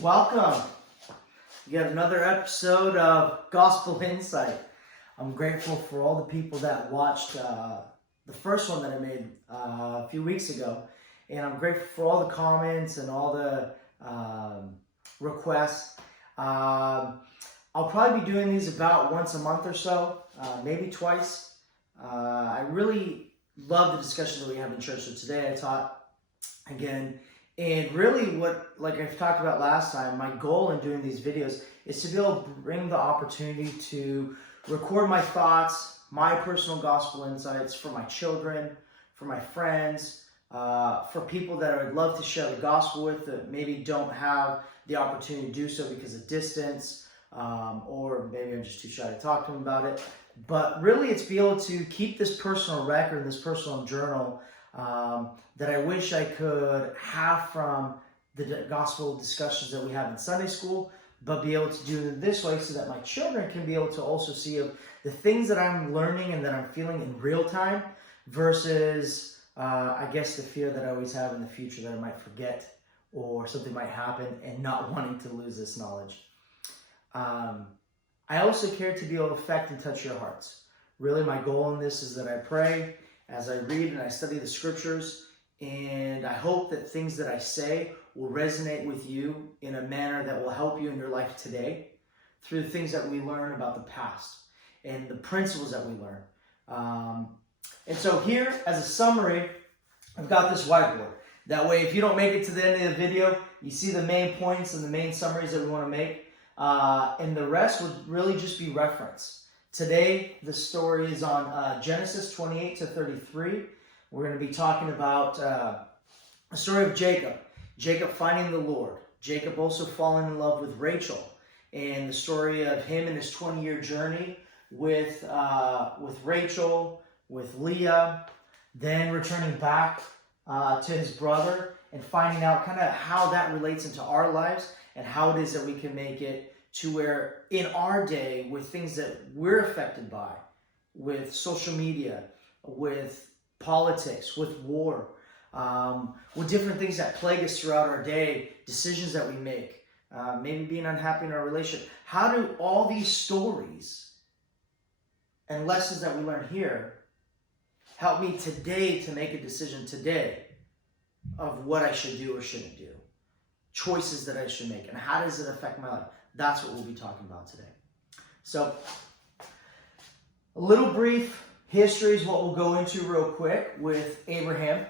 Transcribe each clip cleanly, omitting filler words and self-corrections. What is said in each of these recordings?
Welcome. You got another episode of Gospel Insight. I'm grateful for all the people that watched the first one that I made a few weeks ago. And I'm grateful for all the comments and all the requests. I'll probably be doing these about once a month or so, maybe twice. I really love the discussions that we have in church. So today I taught again. And really like I've talked about last time, my goal in doing these videos is to be able to bring the opportunity to record my thoughts, my personal gospel insights for my children, for my friends, for people that I would love to share the gospel with that maybe don't have the opportunity to do so because of distance, or maybe I'm just too shy to talk to them about it. But really it's be able to keep this personal record, this personal journal, that I wish I could have from the gospel discussions that we have in Sunday school, but be able to do it this way so that my children can be able to also see of the things that I'm learning and that I'm feeling in real time versus, I guess, the fear that I always have in the future that I might forget or something might happen and not wanting to lose this knowledge. I also care to be able to affect and touch your hearts. Really, my goal in this is that I pray as I read and I study the scriptures, and I hope that things that I say will resonate with you in a manner that will help you in your life today through the things that we learn about the past and the principles that we learn. And so here, as a summary, I've got this whiteboard. That way, if you don't make it to the end of the video, you see the main points and the main summaries that we want to make, and the rest would really just be reference. Today, the story is on Genesis 28 to 33. We're going to be talking about the story of Jacob. Jacob finding the Lord. Jacob also falling in love with Rachel. And the story of him and his 20-year journey with Rachel, with Leah. Then returning back to his brother and finding out kind of how that relates into our lives and how it is that we can make it to where in our day, with things that we're affected by, with social media, with politics, with war, with different things that plague us throughout our day, decisions that we make, maybe being unhappy in our relationship. How do all these stories and lessons that we learn here help me today to make a decision today of what I should do or shouldn't do, choices that I should make, and how does it affect my life? That's what we'll be talking about today. So, a little brief history is what we'll go into real quick with Abraham.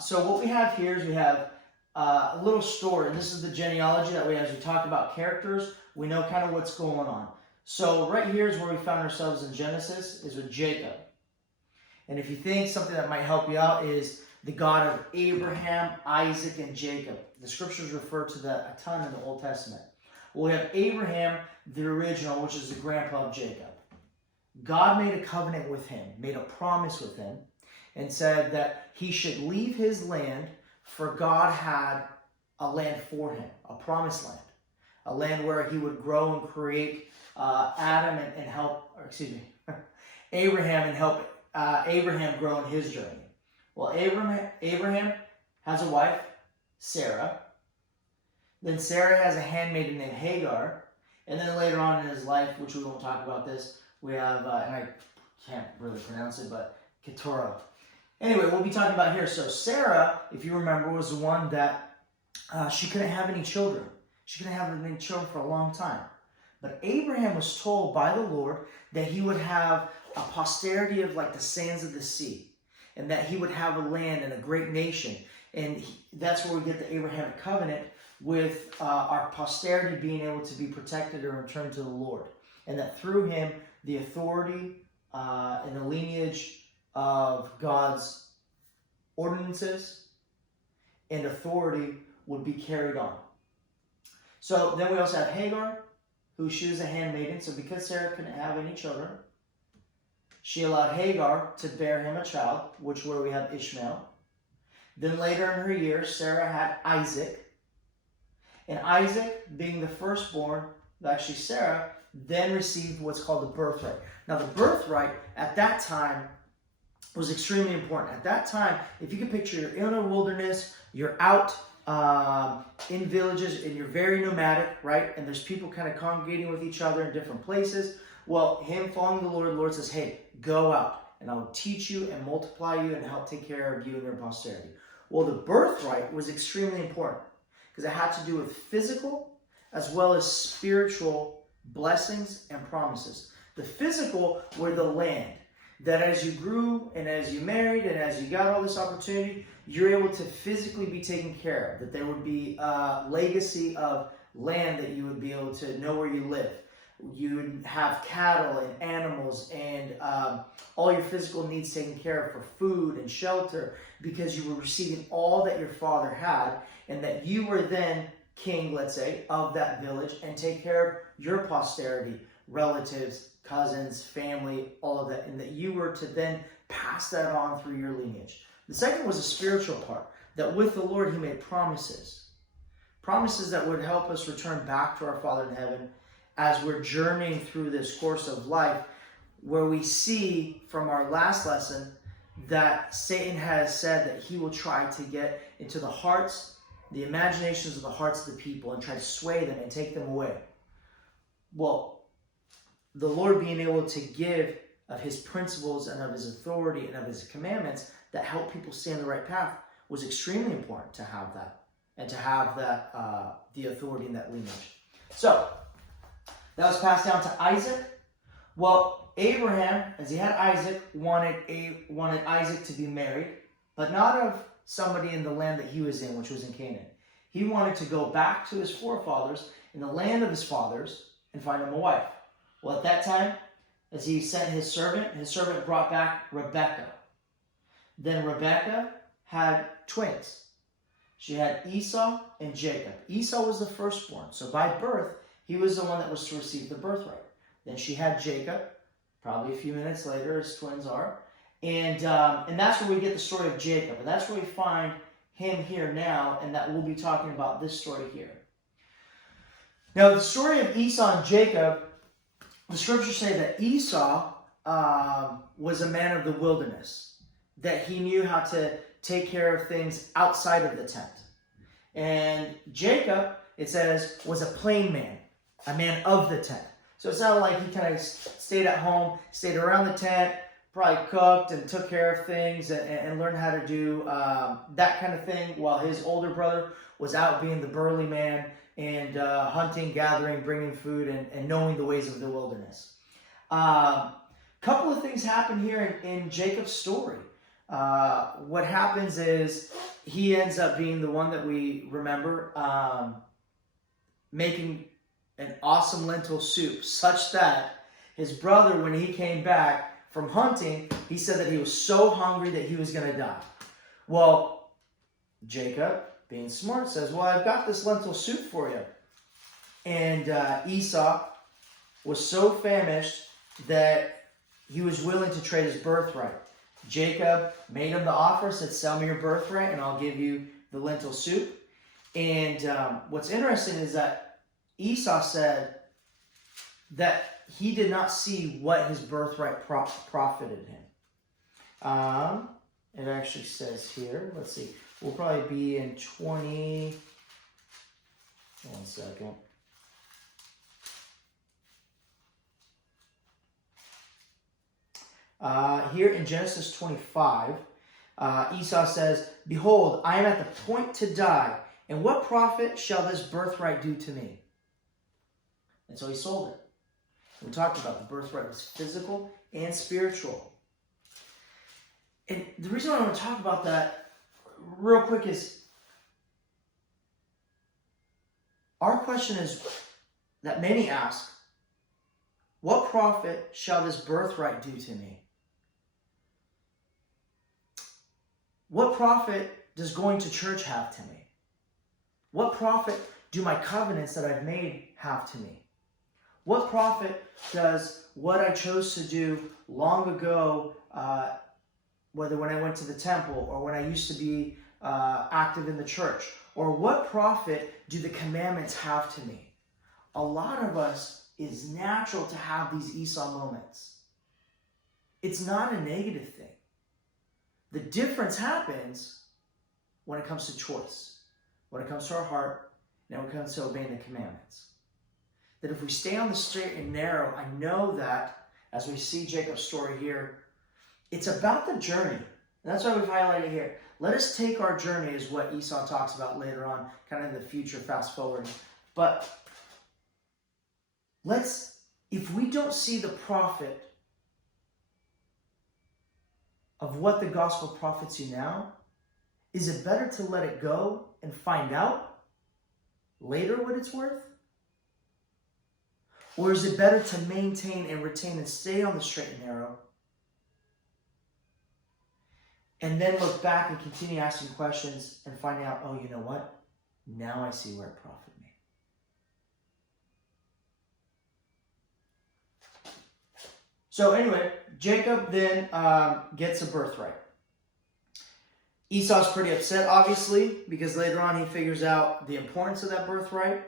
So what we have here is we have a little story. And this is the genealogy that we, as we talk about characters, we know kind of what's going on. So right here is where we found ourselves in Genesis, is with Jacob. And if you think something that might help you out is the God of Abraham, Isaac, and Jacob. The scriptures refer to that a ton in the Old Testament. We have Abraham, the original, which is the grandpa of Jacob. God made a covenant with him, made a promise with him, and said that he should leave his land, for God had a land for him, a promised land, a land where he would grow and create Abraham and help Abraham grow in his journey. Well, Abraham has a wife, Sarah. Then Sarah has a handmaiden named Hagar. And then later on in his life, which we won't talk about this, we have, and I can't really pronounce it, but Keturah. Anyway, we'll be talking about here. So Sarah, if you remember, was the one that she couldn't have any children. She couldn't have any children for a long time. But Abraham was told by the Lord that he would have a posterity of like the sands of the sea, and that he would have a land and a great nation. And that's where we get the Abrahamic covenant, with our posterity being able to be protected and returned to the Lord. And that through him, the authority and the lineage of God's ordinances and authority would be carried on. So then we also have Hagar, who she was a handmaiden. So because Sarah couldn't have any children, she allowed Hagar to bear him a child, which where we have Ishmael. Then later in her years, Sarah had Isaac. And Isaac, being the firstborn, actually Sarah, then received what's called the birthright. Now the birthright at that time was extremely important. At that time, if you can picture, you're in a wilderness, you're out, in villages, and you're very nomadic, right? And there's people kind of congregating with each other in different places. Well, him following the Lord says, hey, go out, and I'll teach you and multiply you and help take care of you and your posterity. Well, the birthright was extremely important because it had to do with physical as well as spiritual blessings and promises. The physical were the land, that as you grew and as you married and as you got all this opportunity, you're able to physically be taken care of, that there would be a legacy of land that you would be able to know where you live. You would have cattle and animals and all your physical needs taken care of for food and shelter, because you were receiving all that your father had, and that you were then king, let's say, of that village, and take care of your posterity, relatives, cousins, family, all of that, and that you were to then pass that on through your lineage. The second was a spiritual part, that with the Lord he made promises. Promises that would help us return back to our Father in heaven as we're journeying through this course of life, where we see from our last lesson that Satan has said that he will try to get into the hearts, the imaginations of the hearts of the people, and try to sway them and take them away. Well, the Lord being able to give of his principles and of his authority and of his commandments that help people stay on the right path was extremely important to have that, and to have that the authority in that lineage. So that was passed down to Isaac. Well, Abraham, as he had Isaac, wanted Isaac to be married, but not of somebody in the land that he was in, which was in Canaan. He wanted to go back to his forefathers in the land of his fathers and find him a wife. Well, at that time, as he sent his servant brought back Rebekah. Then Rebekah had twins. She had Esau and Jacob. Esau was the firstborn, so by birth, he was the one that was to receive the birthright. Then she had Jacob, probably a few minutes later, as twins are. And that's where we get the story of Jacob. And that's where we find him here now, and that we'll be talking about this story here. Now, the story of Esau and Jacob, the scriptures say that Esau was a man of the wilderness, that he knew how to take care of things outside of the tent. And Jacob, it says, was a plain man, a man of the tent. So it sounded like he kind of stayed at home, stayed around the tent, probably cooked and took care of things and learned how to do that kind of thing, while his older brother was out being the burly man and hunting, gathering, bringing food, and knowing the ways of the wilderness. Couple of things happen here in Jacob's story. What happens is he ends up being the one that we remember making an awesome lentil soup, such that his brother, when he came back from hunting, he said that he was so hungry that he was going to die. Well, Jacob, being smart, says, well, I've got this lentil soup for you. And Esau was so famished that he was willing to trade his birthright. Jacob made him the offer, said, sell me your birthright and I'll give you the lentil soup. And what's interesting is that Esau said that he did not see what his birthright profited him. It actually says here, let's see, we'll probably be in 20, one second. Here in Genesis 25, Esau says, behold, I am at the point to die, and what profit shall this birthright do to me? And so he sold it. We talked about the birthright was physical and spiritual. And the reason I want to talk about that real quick is our question is that many ask, what profit shall this birthright do to me? What profit does going to church have to me? What profit do my covenants that I've made have to me? What profit does what I chose to do long ago, whether when I went to the temple or when I used to be active in the church, or what profit do the commandments have to me? A lot of us is natural to have these Esau moments. It's not a negative thing. The difference happens when it comes to choice, when it comes to our heart, and when it comes to obeying the commandments. That if we stay on the straight and narrow, I know that, as we see Jacob's story here, it's about the journey. And that's why we've highlighted here. Let us take our journey, is what Esau talks about later on, kind of in the future, fast forward. But if we don't see the profit of what the gospel profits you now, is it better to let it go and find out later what it's worth? Or is it better to maintain and retain and stay on the straight and narrow, and then look back and continue asking questions and find out, oh, you know what? Now I see where it profited me. So anyway, Jacob then gets a birthright. Esau's pretty upset, obviously, because later on he figures out the importance of that birthright.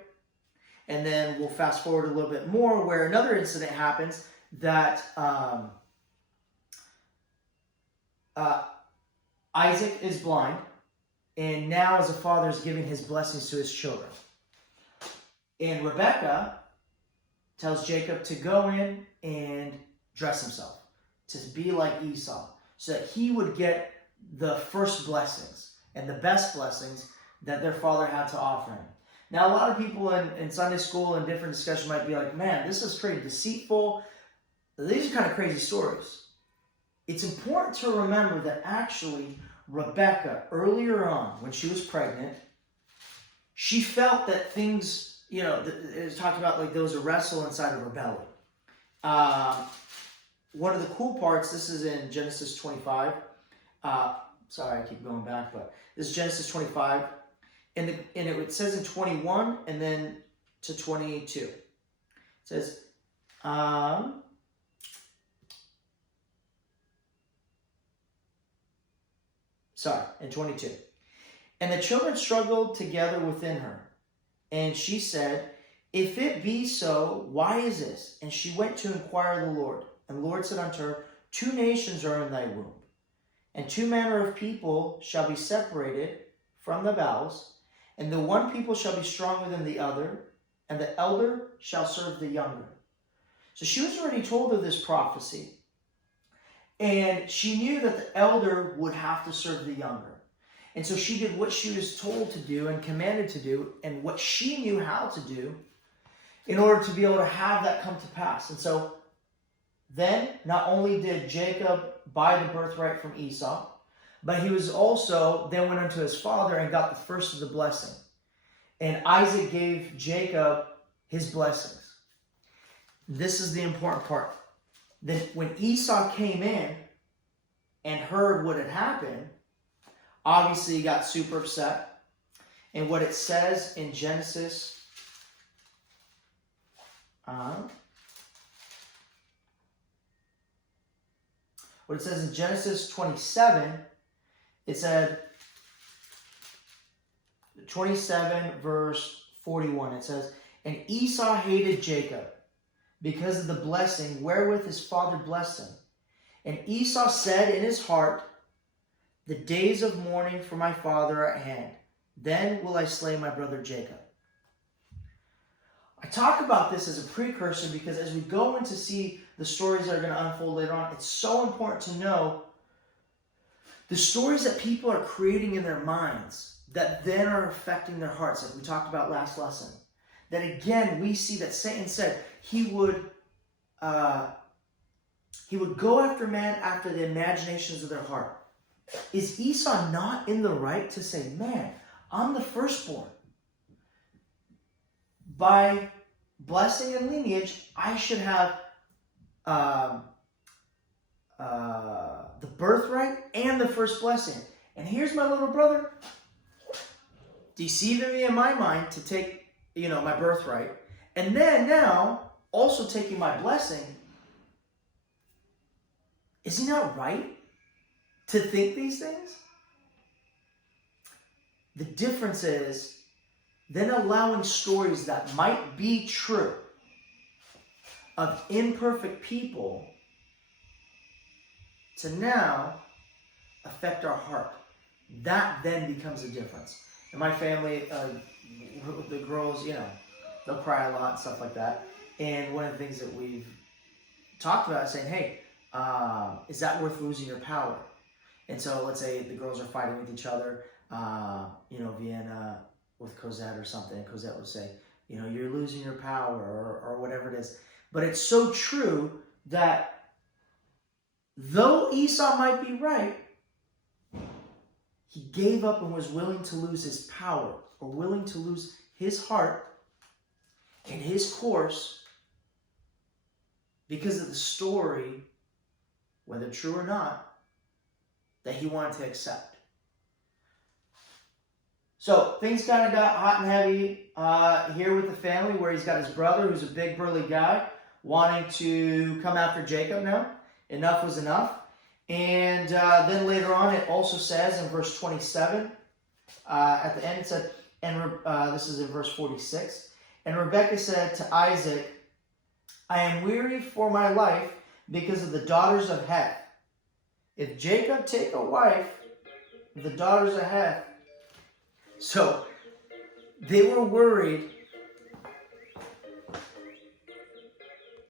And then we'll fast forward a little bit more where another incident happens that Isaac is blind, and now as a father is giving his blessings to his children. And Rebekah tells Jacob to go in and dress himself, to be like Esau, so that he would get the first blessings and the best blessings that their father had to offer him. Now, a lot of people in Sunday school and different discussions might be like, man, this is pretty deceitful. These are kind of crazy stories. It's important to remember that actually Rebekah, earlier on, when she was pregnant, she felt that things, it was talked about like there was a wrestle inside of her belly. One of the cool parts, this is in Genesis 25. Sorry, I keep going back, but this is Genesis 25. And it says in 21 and then to 22. It says, in 22. And the children struggled together within her. And she said, if it be so, why is this? And she went to inquire the Lord. And the Lord said unto her, 2 nations are in thy womb, and 2 manner of people shall be separated from the bowels, and the one people shall be stronger than the other, and the elder shall serve the younger. So she was already told of this prophecy. And she knew that the elder would have to serve the younger. And so she did what she was told to do and commanded to do, and what she knew how to do in order to be able to have that come to pass. And so then, not only did Jacob buy the birthright from Esau, but he was also, then went unto his father and got the first of the blessing. And Isaac gave Jacob his blessings. This is the important part. Then when Esau came in and heard what had happened, obviously he got super upset. And what it says in Genesis, what it says in Genesis 27, it said, 27 verse 41, it says, and Esau hated Jacob because of the blessing wherewith his father blessed him. And Esau said in his heart, the days of mourning for my father are at hand. Then will I slay my brother Jacob. I talk about this as a precursor because as we go in to see the stories that are going to unfold later on, it's so important to know the stories that people are creating in their minds that then are affecting their hearts, like we talked about last lesson. That again, we see that Satan said he would go after man after the imaginations of their heart. Is Esau not in the right to say, man, I'm the firstborn? By blessing and lineage, I should have the birthright and the first blessing. And here's my little brother deceiving me in my mind to take, my birthright. And then now also taking my blessing. Is he not right to think these things? The difference is then allowing stories that might be true of imperfect people to now affect our heart. That then becomes a difference. In my family, the girls, they'll cry a lot and stuff like that. And one of the things that we've talked about is saying, hey, is that worth losing your power? And so let's say the girls are fighting with each other, Vienna with Cosette or something. Cosette will say, you're losing your power or whatever it is. But it's so true that though Esau might be right, he gave up and was willing to lose his power or willing to lose his heart and his course because of the story, whether true or not, that he wanted to accept. So things kind of got hot and heavy here with the family, where he's got his brother, who's a big burly guy, wanting to come after Jacob now. Enough was enough. And then later on, it also says in verse 27, at the end it said, this is in verse 46, and Rebekah said to Isaac, I am weary for my life because of the daughters of Heth. If Jacob take a wife, the daughters of Heth. So they were worried